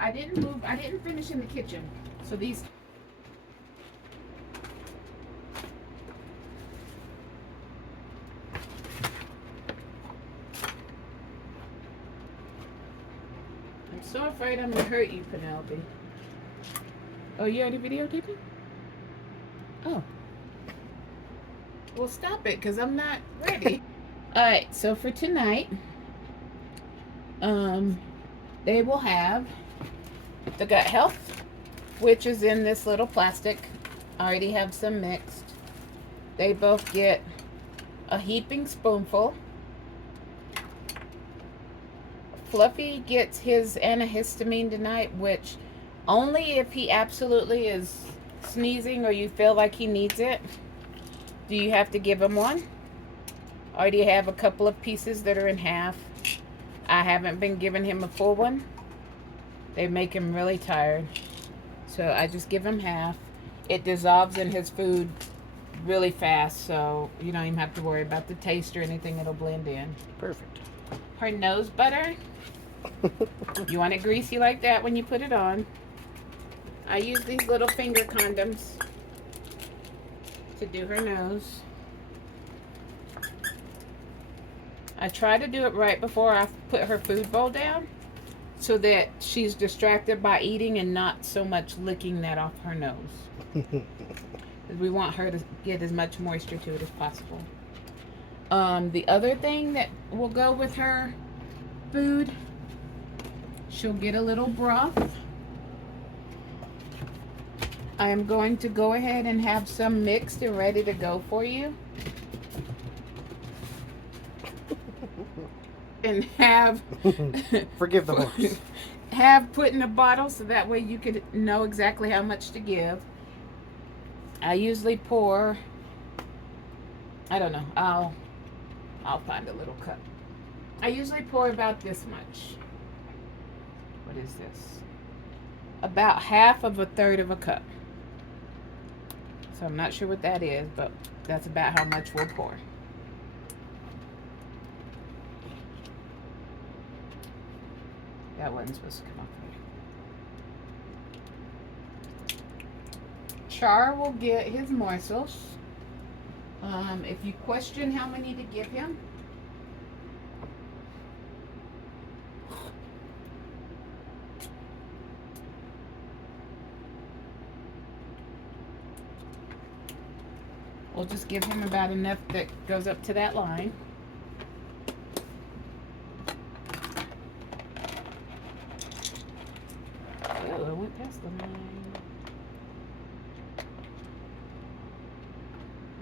I didn't move. I didn't finish in the kitchen. So these. I'm so afraid I'm gonna hurt you, Penelope. Oh, you already videotaping? Oh. Well, stop it, cause I'm not ready. All right. So for tonight, um, they will have the gut health, which is in this little plastic. I already have some mixed. They both get a heaping spoonful. Fluffy gets his antihistamine tonight, which only if he absolutely is sneezing or you feel like he needs it do you have to give him one. I already have a couple of pieces that are in half. I haven't been giving him a full one. They make him really tired. So I just give him half. It dissolves in his food really fast, so you don't even have to worry about the taste or anything. It'll blend in. Perfect. Her nose butter. You want it greasy like that when you put it on. I use these little finger condoms to do her nose. I try to do it right before I put her food bowl down so that she's distracted by eating and not so much licking that off her nose. We want her to get as much moisture to it as possible. The other thing that will go with her food, she'll get a little broth. I am going to go ahead and have some mixed and ready to go for you. And have Forgive the horse. have put in a bottle so that way you could know exactly how much to give. I usually pour, I don't know, I'll find a little cup. I usually pour about this much. What is this? About half of a third of a cup. So I'm not sure what that is, but that's about how much we'll pour. That wasn't supposed to come off there. Char will get his morsels. If you question how many to give him, we'll just give him about enough that goes up to that line. Oh, I went past the line.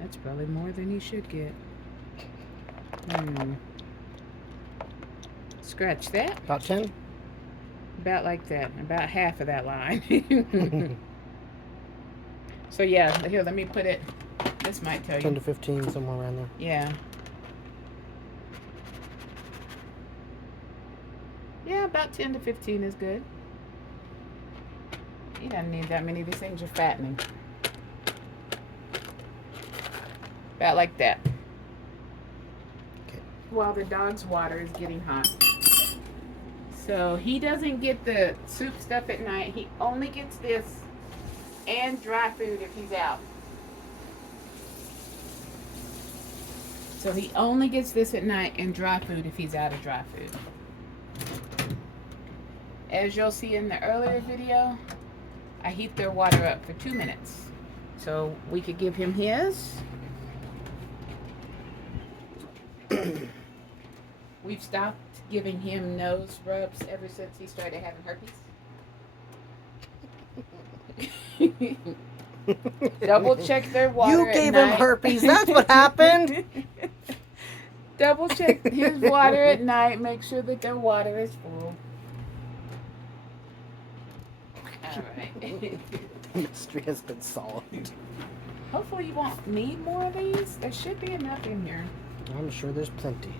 That's probably more than you should get. Scratch that. About 10? About like that. About half of that line. So yeah, here, let me put it. This might tell 10 you. to 15, somewhere around there. Yeah. Yeah, about 10 to 15 is good. You don't need that many. These things are fattening. About like that. Okay. While the dog's water is getting hot. So he doesn't get the soup stuff at night. He only gets this and dry food if he's out. So he only gets this at night and dry food if he's out of dry food. As you'll see in the earlier video, I heat their water up for 2 minutes. So we could give him his. We've stopped giving him nose rubs ever since he started having herpes. Double check their water. You at gave night. him herpes. That's what happened. Double check his water at night. Make sure that their water is full. All right. Mystery has been solved. Hopefully you won't need more of these. There should be enough in here. I'm sure there's plenty.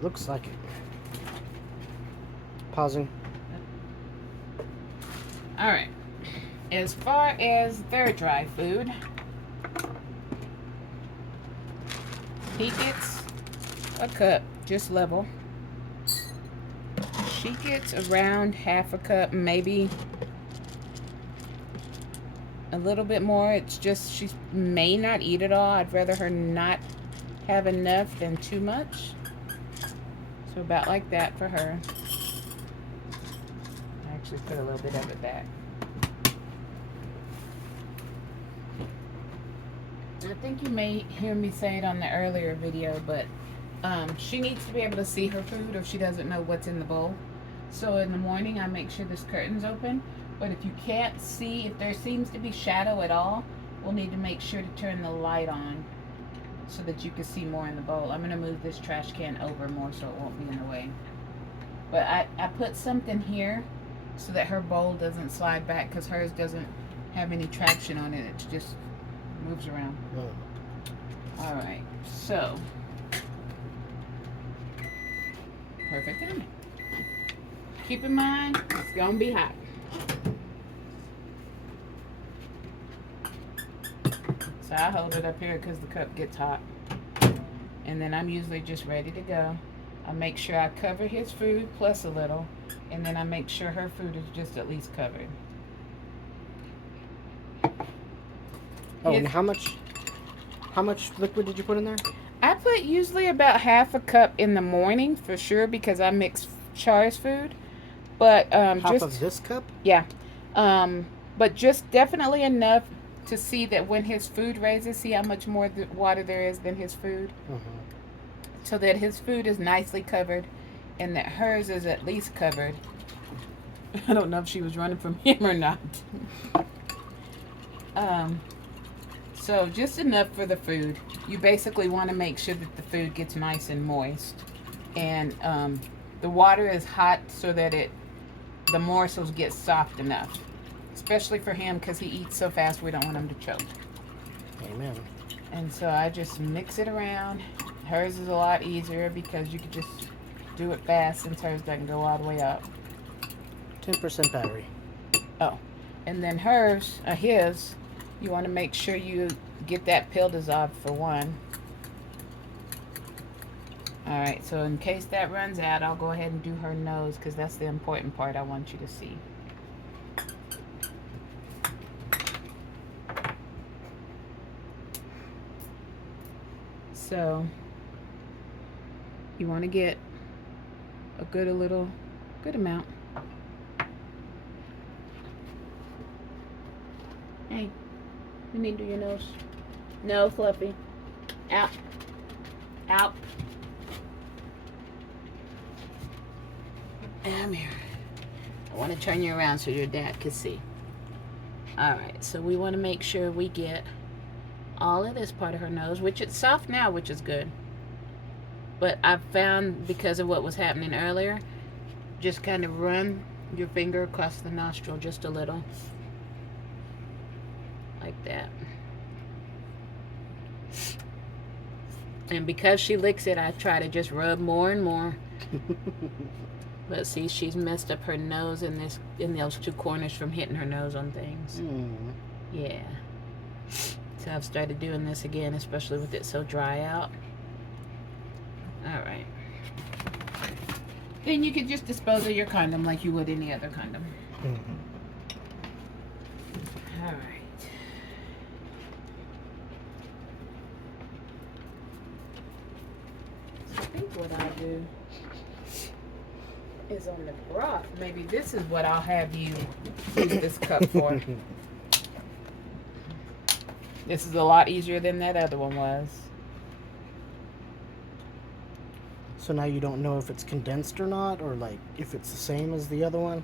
Looks like it. Pausing. All right. As far as their dry food, he gets a cup, just level. she gets around half a cup, maybe a little bit more. It's just she may not eat it all. I'd rather her not have enough than too much. So about like that for her. I actually put a little bit of it back. I think you may hear me say it on the earlier video, but she needs to be able to see her food or she doesn't know what's in the bowl. So in the morning I make sure this curtain's open, but if you can't see, if there seems to be shadow at all, we'll need to make sure to turn the light on so that you can see more in the bowl. I'm going to move this trash can over more so it won't be in the way. But I put something here so that her bowl doesn't slide back because hers doesn't have any traction on it. It just moves around. Oh. All right, so perfect timing. Keep in mind, it's gonna be hot. So I hold it up here because the cup gets hot. And then I'm usually just ready to go. I make sure I cover his food plus a little, and then I make sure her food is just at least covered. Oh, and how much liquid did you put in there? I put usually about half a cup in the morning for sure because I mix Char's food. But Half just of this cup? yeah. But just definitely enough to see that when his food raises, see how much more water there is than his food. So that his food is nicely covered and that hers is at least covered. I don't know if she was running from him or not. So just enough for the food. You basically want to make sure that the food gets nice and moist. And the water is hot so that the morsels get soft enough. Especially for him because he eats so fast we don't want him to choke. Amen. And so I just mix it around. Hers is a lot easier because you could just do it fast since hers doesn't go all the way up. 10% battery. Oh, and then his, you want to make sure you get that pill dissolved for one. All right, so in case that runs out, I'll go ahead and do her nose because that's the important part I want you to see. So you want to get a good amount. Hey, you need to do your nose. No, Fluffy. Out. Out. Come here. I want to turn you around so your dad can see. Alright, so we want to make sure we get all of this part of her nose, which it's soft now, which is good. But I've found, because of what was happening earlier, just kind of run your finger across the nostril just a little. Like that. And because she licks it, I try to just rub more and more. But see, she's messed up her nose in those two corners from hitting her nose on things. Yeah. So I've started doing this again, especially with it so dry out. Alright. Then you can just dispose of your condom like you would any other condom. Alright. So I think what I'll do is on the broth, maybe this is what I'll have you use this cup for. This is a lot easier than that other one was. So now you don't know if it's condensed or not, or like if it's the same as the other one?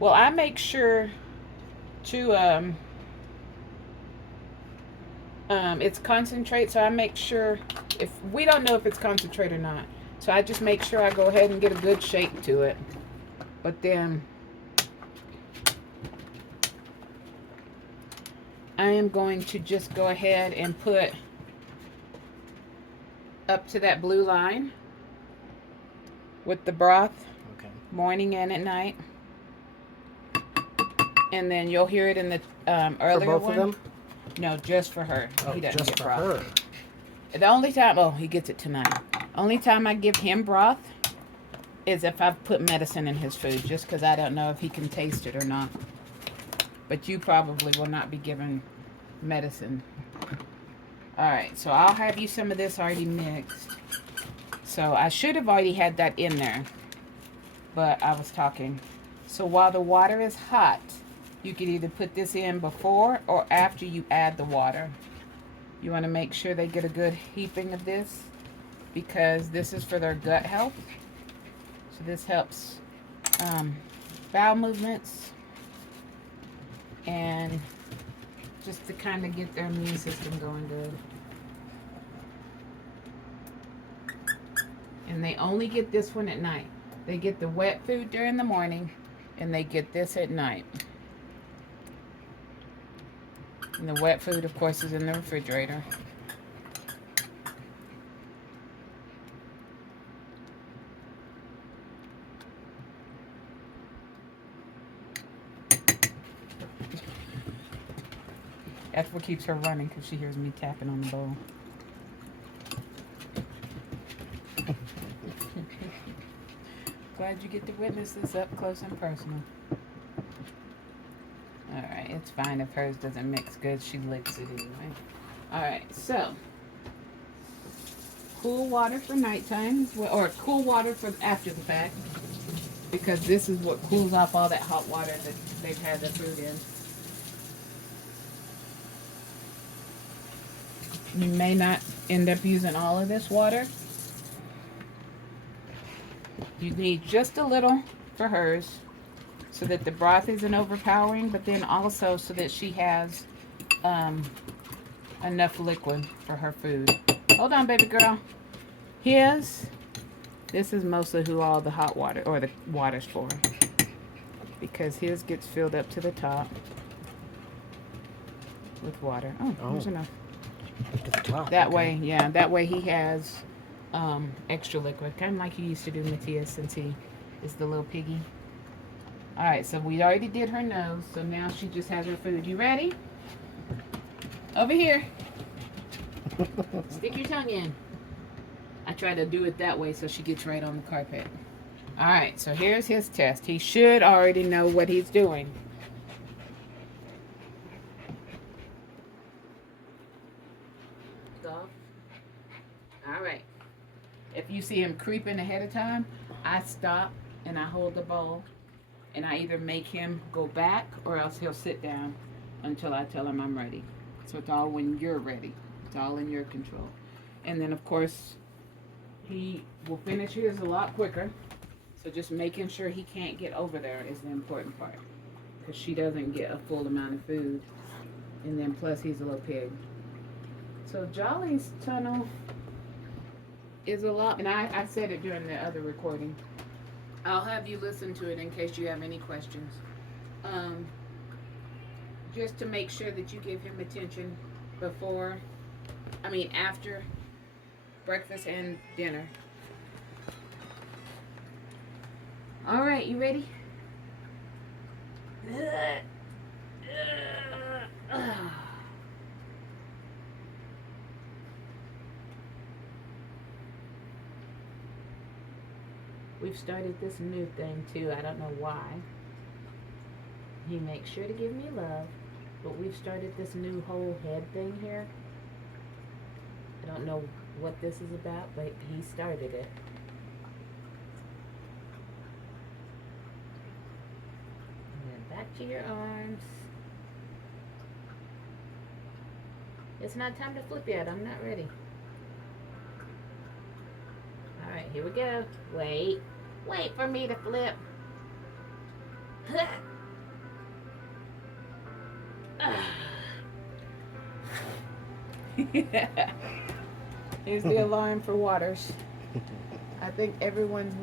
Well, I make sure to it's concentrate, so I make sure, if we don't know if it's concentrate or not, so I just make sure I go ahead and get a good shape to it. But then I am going to just go ahead and put up to that blue line with the broth. Okay. Morning and at night. And then you'll hear it in the earlier For both one. of them? No, just for her. Oh, He doesn't just get for broth. her. The only time, oh, he gets it tonight. Only time I give him broth is if I've put medicine in his food, just because I don't know if he can taste it or not. But you probably will not be given medicine. Alright, so I'll have you some of this already mixed. So I should have already had that in there, but I was talking. So while the water is hot, you can either put this in before or after you add the water. You want to make sure they get a good heaping of this, because this is for their gut health. So this helps bowel movements and just to kind of get their immune system going good. And they only get this one at night. They get the wet food during the morning, and they get this at night. And the wet food, of course, is in the refrigerator. That's what keeps her running, because she hears me tapping on the bowl. Glad you get to witness this up close and personal. Alright, it's fine if hers doesn't mix good. She licks it anyway. Alright, so cool water for nighttime, or cool water for after the fact, because this is what cools off all that hot water that they've had their food in. You may not end up using all of this water. You need just a little for hers so that the broth isn't overpowering, but then also so that she has enough liquid for her food. Hold on, baby girl. This is mostly who all the hot water, or the water's for, because his gets filled up to the top with water. Oh, there's enough. To the top. That okay. way, yeah, that way he has extra liquid, kind of like he used to do Matthias, since he is the little piggy. Alright, so we already did her nose, so now she just has her food. You ready? Over here. Stick your tongue in. I try to do it that way so she gets right on the carpet. Alright, so here's his test. He should already know what he's doing. Alright. If you see him creeping ahead of time, I stop and I hold the bowl, and I either make him go back or else he'll sit down until I tell him I'm ready. So it's all when you're ready. It's all in your control. And then of course he will finish his a lot quicker. So just making sure he can't get over there is the important part, because she doesn't get a full amount of food. And then plus he's a little pig. So Jolly's tunnel is a lot, and I said it during the other recording. I'll have you listen to it in case you have any questions. Just to make sure that you give him attention after breakfast and dinner. All right, you ready? We've started this new thing too. I don't know why. He makes sure to give me love, but we've started this new whole head thing here. I don't know what this is about, but he started it. And then back to your arms. It's not time to flip yet. I'm not ready. Alright, here we go. Wait. Wait for me to flip. Here's the alarm for Waters. I think everyone's